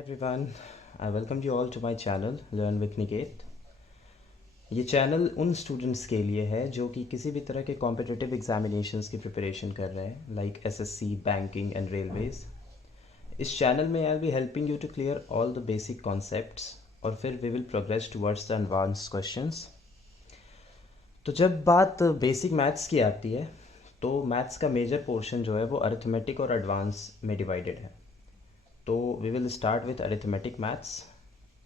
everyone, I welcome you all to my channel Learn with Niket। ये channel उन students के लिए है जो कि किसी भी तरह के कॉम्पिटिटिव एग्जामिनेशंस की प्रिपरेशन कर रहे हैं like SSC, banking and railways. इस चैनल में I will be helping you to clear all the basic concepts और फिर we will progress towards the advance questions. तो जब बात बेसिक मैथ्स की आती है तो मैथ्स का मेजर पोर्शन जो है वो अरिथमेटिक और एडवांस में डिवाइडेड है। तो we will start with arithmetic maths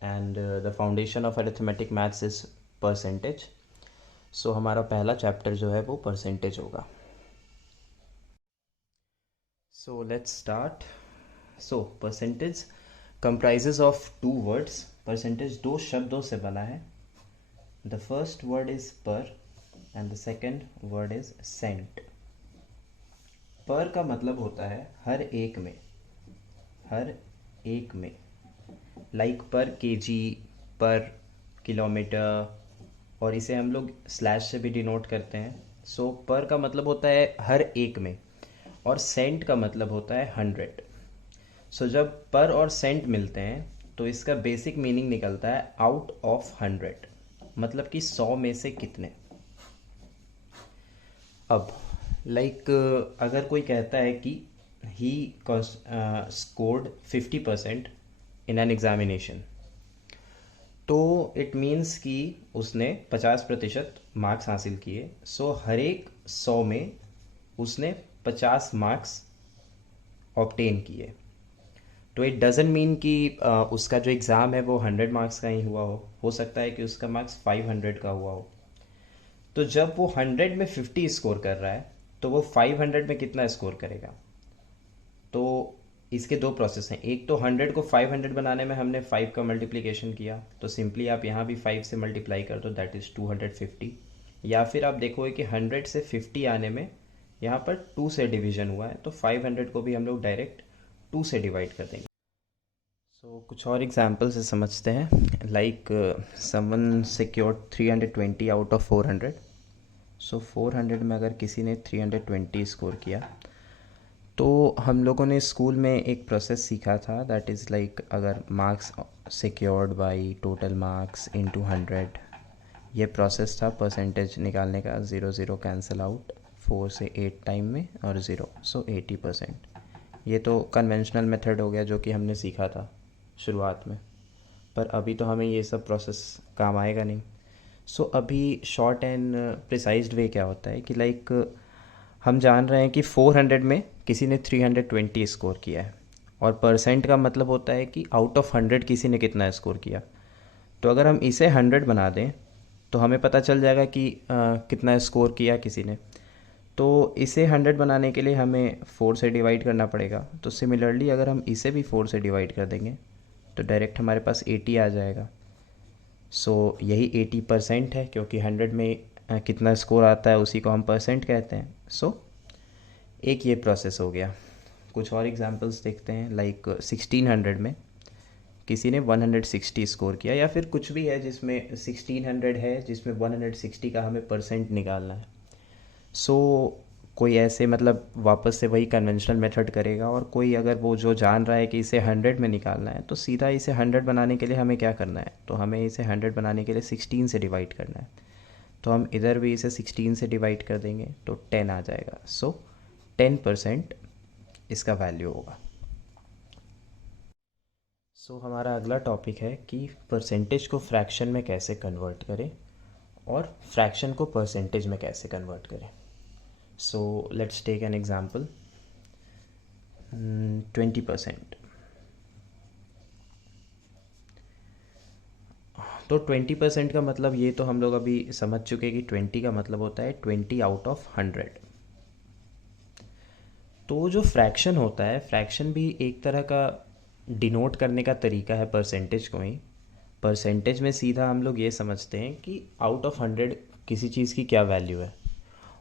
and the foundation of arithmetic maths is percentage। so हमारा पहला चैप्टर जो है वो परसेंटेज होगा। so let's start। so percentage comprises of two words। percentage दो शब्दों से बना है। the first word is per and the second word is cent। per का मतलब होता है हर एक में, हर एक में, लाइक पर केजी, पर किलोमीटर, और इसे हम लोग स्लैश से भी डिनोट करते हैं। सो पर का मतलब होता है हर एक में और सेंट का मतलब होता है 100। सो जब पर और सेंट मिलते हैं तो इसका बेसिक मीनिंग निकलता है आउट ऑफ 100, मतलब कि 100 में से कितने। अब लाइक अगर कोई कहता है कि he scored 50% in an examination, तो इट मीन्स कि उसने 50% मार्क्स हासिल किए। सो हर एक 100 में उसने 50 मार्क्स ऑब्टेन किए। तो इट डजेंट मीन कि उसका जो एग्ज़ाम है वो 100 मार्क्स का ही हुआ हो सकता है कि उसका मार्क्स 500 का हुआ हो। तो जब वो 100 में 50 स्कोर कर रहा है तो वो 500 में कितना स्कोर करेगा। तो इसके दो प्रोसेस हैं। एक तो 100 को 500 बनाने में हमने 5 का मल्टीप्लिकेशन किया, तो सिंपली आप यहाँ भी 5 से मल्टीप्लाई कर दो, दैट इज़ 250। या फिर आप देखोगे कि 100 से 50 आने में यहाँ पर 2 से डिवीजन हुआ है, तो 500 को भी हम लोग डायरेक्ट 2 से डिवाइड कर देंगे। सो कुछ और एग्जाम्पल से समझते हैं। Like someone secured 320 out of 400। सो 400 में अगर किसी ने 320 स्कोर किया तो हम लोगों ने स्कूल में एक प्रोसेस सीखा था, दैट इज़ लाइक अगर marks secured by total marks into 100, ये प्रोसेस था परसेंटेज निकालने का। 0 0 कैंसिल आउट, 4 से 8 टाइम में और 0, सो 80%। ये तो कन्वेंशनल मेथड हो गया जो कि हमने सीखा था शुरुआत में, पर अभी तो हमें ये सब प्रोसेस काम आएगा नहीं। सो अभी शॉर्ट एंड प्रिसाइज्ड वे क्या होता है कि लाइक हम जान रहे हैं कि 400 में किसी ने 320 स्कोर किया है, और परसेंट का मतलब होता है कि आउट ऑफ 100 किसी ने कितना स्कोर किया। तो अगर हम इसे 100 बना दें तो हमें पता चल जाएगा कि कितना स्कोर किया किसी ने। तो इसे 100 बनाने के लिए हमें 4 से डिवाइड करना पड़ेगा। तो सिमिलरली अगर हम इसे भी 4 से डिवाइड कर देंगे तो डायरेक्ट हमारे पास 80 आ जाएगा। सो यही 80% है, क्योंकि 100 में कितना स्कोर आता है उसी को हम परसेंट कहते हैं। सो एक ये प्रोसेस हो गया। कुछ और एग्जांपल्स देखते हैं। लाइक 1600 में किसी ने 160 स्कोर किया, या फिर कुछ भी है जिसमें 1600 है जिसमें 160 का हमें परसेंट निकालना है। सो कोई ऐसे मतलब वापस से वही कन्वेंशनल मेथड करेगा, और कोई अगर वो जो जान रहा है कि इसे 100 में निकालना है तो सीधा इसे 100 बनाने के लिए हमें क्या करना है, तो हमें इसे 100 बनाने के लिए 16 से डिवाइड करना है। तो हम इधर भी इसे 16 से डिवाइड कर देंगे तो 10 आ जाएगा। सो 10% इसका वैल्यू होगा। सो हमारा अगला टॉपिक है कि परसेंटेज को फ्रैक्शन में कैसे कन्वर्ट करें और फ्रैक्शन को परसेंटेज में कैसे कन्वर्ट करें। So let's take an example. 20%। तो 20% का मतलब ये तो हम लोग अभी समझ चुके कि 20 का मतलब होता है 20 आउट ऑफ 100। तो जो फ्रैक्शन होता है, फ्रैक्शन भी एक तरह का डिनोट करने का तरीका है परसेंटेज को ही। परसेंटेज में सीधा हम लोग ये समझते हैं कि आउट ऑफ 100 किसी चीज़ की क्या वैल्यू है,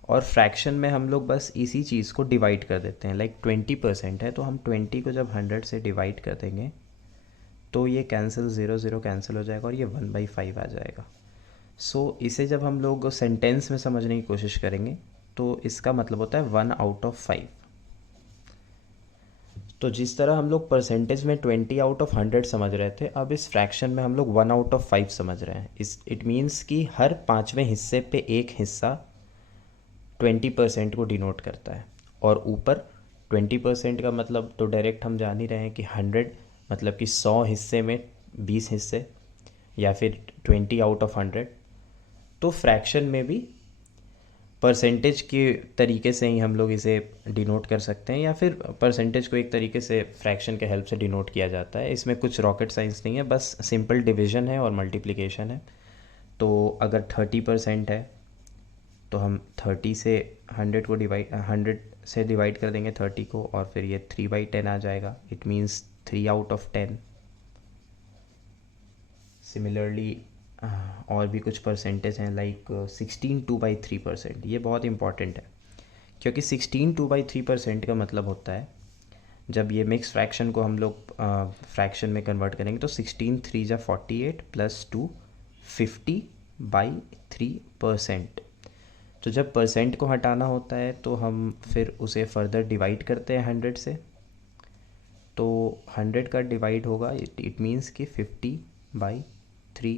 और फ्रैक्शन में हम लोग बस इसी चीज़ को डिवाइड कर देते हैं। लाइक 20% है तो हम 20 को जब 100 से डिवाइड कर देंगे तो ये कैंसिल, 0 0 कैंसिल हो जाएगा और ये 1/5 आ जाएगा। सो इसे जब हम लोग सेंटेंस में समझने की कोशिश करेंगे तो इसका मतलब होता है 1 आउट ऑफ 5। तो जिस तरह हम लोग परसेंटेज में 20/100 समझ रहे थे, अब इस फ्रैक्शन में हम लोग 1/5 समझ रहे हैं। इट मीन्स कि हर 5वें हिस्से पे एक हिस्सा 20% को डिनोट करता है। और ऊपर 20% का मतलब तो डायरेक्ट हम जान ही रहे हैं कि 100 मतलब कि 100 हिस्से में 20 हिस्से, या फिर 20/100। तो फ्रैक्शन में भी परसेंटेज के तरीके से ही हम लोग इसे डिनोट कर सकते हैं, या फिर परसेंटेज को एक तरीके से फ्रैक्शन के हेल्प से डिनोट किया जाता है। इसमें कुछ रॉकेट साइंस नहीं है, बस सिंपल डिवीजन है और मल्टीप्लिकेशन है। तो अगर 30% है तो हम 30 से 100 से डिवाइड कर देंगे 30 को, और फिर ये 3/10 आ जाएगा। It means 3/10। सिमिलरली और भी कुछ परसेंटेज हैं, लाइक 16 2/3%। ये बहुत इंपॉर्टेंट है, क्योंकि 16 2/3% का मतलब होता है, जब ये मिक्स फ्रैक्शन को हम लोग फ्रैक्शन में कन्वर्ट करेंगे तो 16 3 जा 48 प्लस 2 50/3%। तो जब परसेंट को हटाना होता है तो हम फिर उसे फर्दर डिवाइड करते हैं 100 से। तो 100 का डिवाइड होगा, इट मीन्स कि 50/3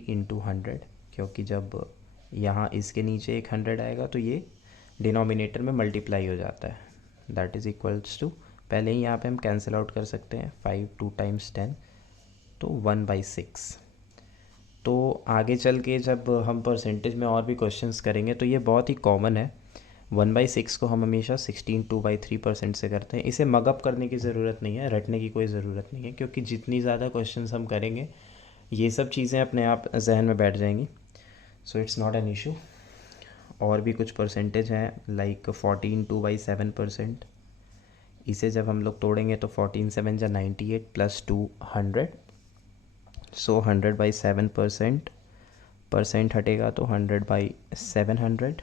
इंटू 100, क्योंकि जब यहाँ इसके नीचे एक 100 आएगा तो ये डिनोमिनेटर में मल्टीप्लाई हो जाता है। दैट इज़ इक्वल्स टू, पहले ही यहाँ पे हम कैंसिल आउट कर सकते हैं, 5 2 टाइम्स 10, तो 1/6। तो आगे चल के जब हम परसेंटेज में और भी क्वेश्चंस करेंगे तो ये बहुत ही कॉमन है। 1/6 को हम हमेशा 16 2/3% से करते हैं। इसे मगअप करने की ज़रूरत नहीं है, रटने की कोई ज़रूरत नहीं है, क्योंकि जितनी ज़्यादा क्वेश्चंस हम करेंगे ये सब चीज़ें अपने आप जहन में बैठ जाएंगी। So it's not an issue. और भी कुछ परसेंटेज हैं, लाइक 14 2/7%। इसे जब हम लोग तोड़ेंगे तो 14 7 जा 98 प्लस 2 100। सो 100/7%, परसेंट हटेगा तो 100/700।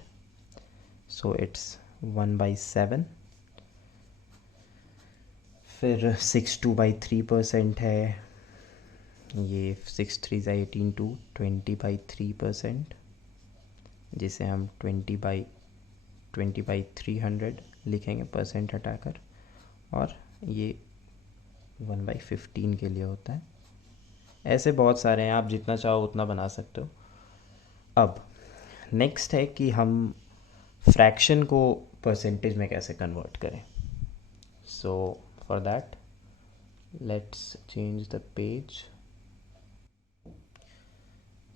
So it's 1/7। फिर 6 2/3% है, ये 6 3 जा 18 टू 20/3%, जिसे हम 20/300 लिखेंगे परसेंट हटाकर। और ये 1/15 के लिए होता है। ऐसे बहुत सारे हैं, आप जितना चाहो उतना बना सकते हो। अब नेक्स्ट है कि हम फ्रैक्शन को परसेंटेज में कैसे कन्वर्ट करें। So for that let's change the page.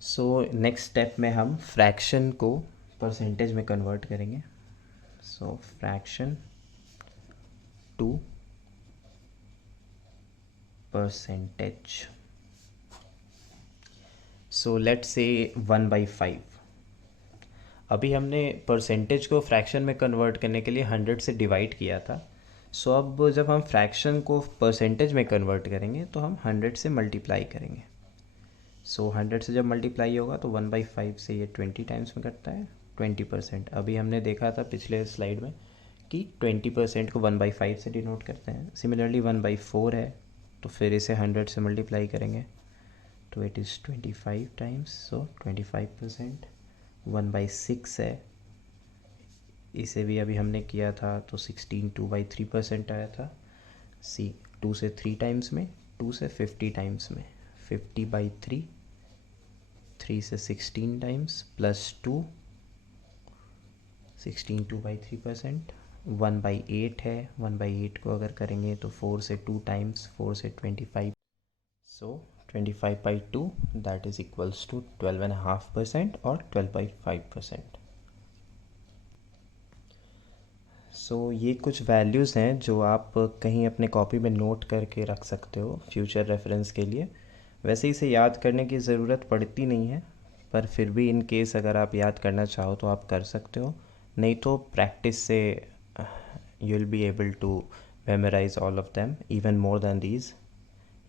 So next step में हम फ्रैक्शन को परसेंटेज में कन्वर्ट करेंगे। So fraction to percentage. So let's say 1/5। अभी हमने परसेंटेज को फ्रैक्शन में कन्वर्ट करने के लिए 100 से डिवाइड किया था। सो अब जब हम फ्रैक्शन को परसेंटेज में कन्वर्ट करेंगे तो हम 100 से मल्टीप्लाई करेंगे। सो 100 से जब मल्टीप्लाई होगा तो 1/5 से ये 20 टाइम्स में कटता है 20%। अभी हमने देखा था पिछले स्लाइड में कि 20% को 1/5 से डिनोट करते हैं। सिमिलरली 1/4 है, तो फिर इसे 100 से मल्टीप्लाई करेंगे तो इट इज़ 25 टाइम्स, सो 25%। 1/6 है, इसे भी अभी हमने किया था तो 16 2/3% आया था। सी 2 से 3 टाइम्स में, 2 से 50 टाइम्स में, 50/3, 3 से 16 टाइम्स प्लस 2, 16 2/3%। 1/8 है, 1/8 को अगर करेंगे तो 4 से 2 टाइम्स, 4 से 25, सो 25/2, दैट इज़ इक्वल्स टू 12.5% और 12/5%। सो ये कुछ वैल्यूज़ हैं जो आप कहीं अपने कॉपी में नोट करके रख सकते हो फ्यूचर रेफरेंस के लिए। वैसे इसे याद करने की ज़रूरत पड़ती नहीं है, पर फिर भी इन केस अगर आप याद करना चाहो तो आप कर सकते हो, नहीं तो प्रैक्टिस से you will be able to memorise all of them even more than these.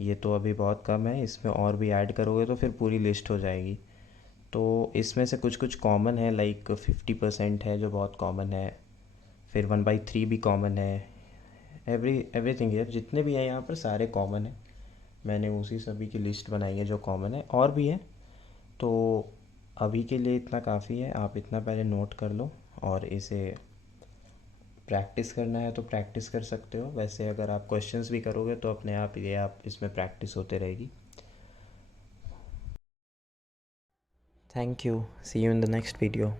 ये तो अभी बहुत कम है, इसमें और भी ऐड करोगे तो फिर पूरी लिस्ट हो जाएगी। तो इसमें से कुछ कुछ कॉमन है, लाइक 50% है जो बहुत कॉमन है, फिर 1/3 भी कॉमन है। एवरीथिंग है, जितने भी हैं यहाँ पर सारे कॉमन है। मैंने उसी सभी की लिस्ट बनाई है जो कॉमन है, और भी है। तो अभी के लिए इतना काफ़ी है, आप इतना पहले नोट कर लो और इसे प्रैक्टिस करना है तो प्रैक्टिस कर सकते हो, वैसे अगर आप क्वेश्चंस भी करोगे तो अपने आप ये आप इसमें प्रैक्टिस होते रहेगी. Thank you, see you in the next video.